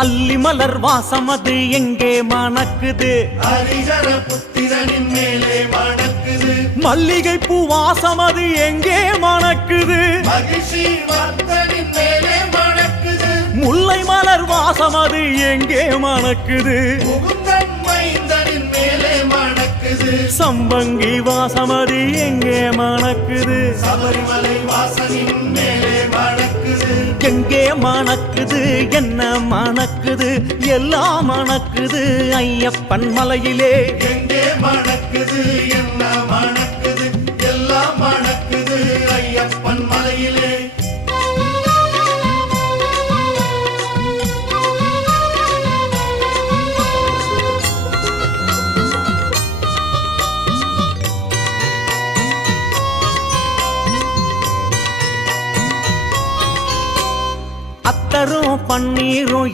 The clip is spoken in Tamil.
அல்லி மலர் வாசமது எங்கே மணக்குது ஹரிஹர புத்திரனின் மேலே மணக்குது மல்லிகை பூ வாசமது எங்கே மணக்குது மகிழ்ச்சி வர்த்தனின் மேலே மணக்குது முல்லை மலர் வாசமது எங்கே மணக்குது முகுந்தன் மைந்தனின் மேலே மணக்குது சம்பங்கி வாசமது எங்கே மணக்குது சபரிமலை வாசனின் மேலே மணக்குது எங்கே மணக்குது என்ன மணக்குது எல்லாம் மணக்குது ஐயப்பன் மலையிலே எங்கே மணக்குது என்ன மணக்குது எல்லாம் மணக்குது ஐயப்பன் மலையிலே அத்தரும் பன்னீரும்